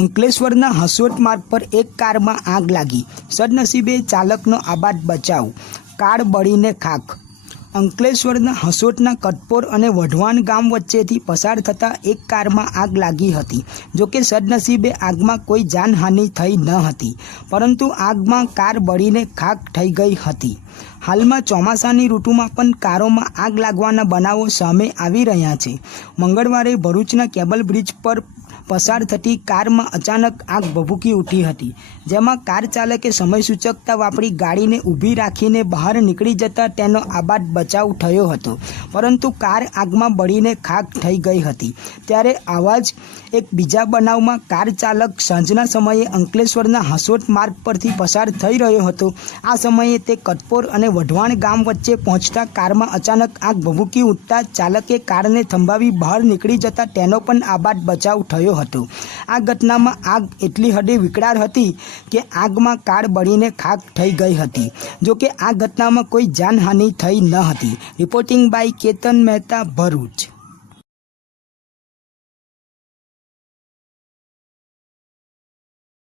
અંકલેશ્વરના હસોટ માર્ગ પર એક કારમાં આગ લાગી. સદનસીબે ચાલકનો આબાદ બચાવ. કાર બળીને ખાખ. અંકલેશ્વરના હસોટના કટપોર અને વઢવાણ ગામ વચ્ચેથી પસાર થતાં એક કારમાં આગ લાગી હતી. જોકે સદનસીબે આગમાં કોઈ જાનહાનિ થઈ ન હતી, પરંતુ આગમાં કાર બળીને ખાક થઈ ગઈ હતી. હાલમાં ચોમાસાની ઋતુમાં પણ કારોમાં આગ લાગવાના બનાવો સામે આવી રહ્યા છે. મંગળવારે ભરૂચના કેબલ બ્રિજ પર પસાર થતી કારમાં અચાનક આગ ભભૂકી ઉઠી હતી. જેમાં કાર ચાલકે સમય સૂચકતા વાપરી ગાડીને ઊભી રાખીને બહાર નીકળી જતા તેનો આબાદ બચાવ થયો હતો. પરંતુ કાર આગમાં બળીને ખાક થઈ ગઈ હતી. ત્યારે આવા જ એક બીજા બનાવમાં કાર ચાલક સાંજના સમયે અંકલેશ્વરના હસોટ માર્ગ પરથી પસાર થઈ રહ્યો હતો. આ સમયે તે કટપોર અને વઢવાણ ગામ વચ્ચે પહોંચતા કારમાં અચાનક આગ ભભૂકી ઉઠતા ચાલકે કારને થંભાવી બહાર નીકળી જતા તેનો પણ આબાદ બચાવ થયો હતો. આ ઘટનામાં આગ એટલી હદે વિકરાળ હતી કે આગમાં કાર બળીને ખાક થઈ ગઈ હતી. જોકે આ ઘટનામાં કોઈ જાનહાનિ થઈ ન હતી. Reporting by Ketan Mehta Bharuch.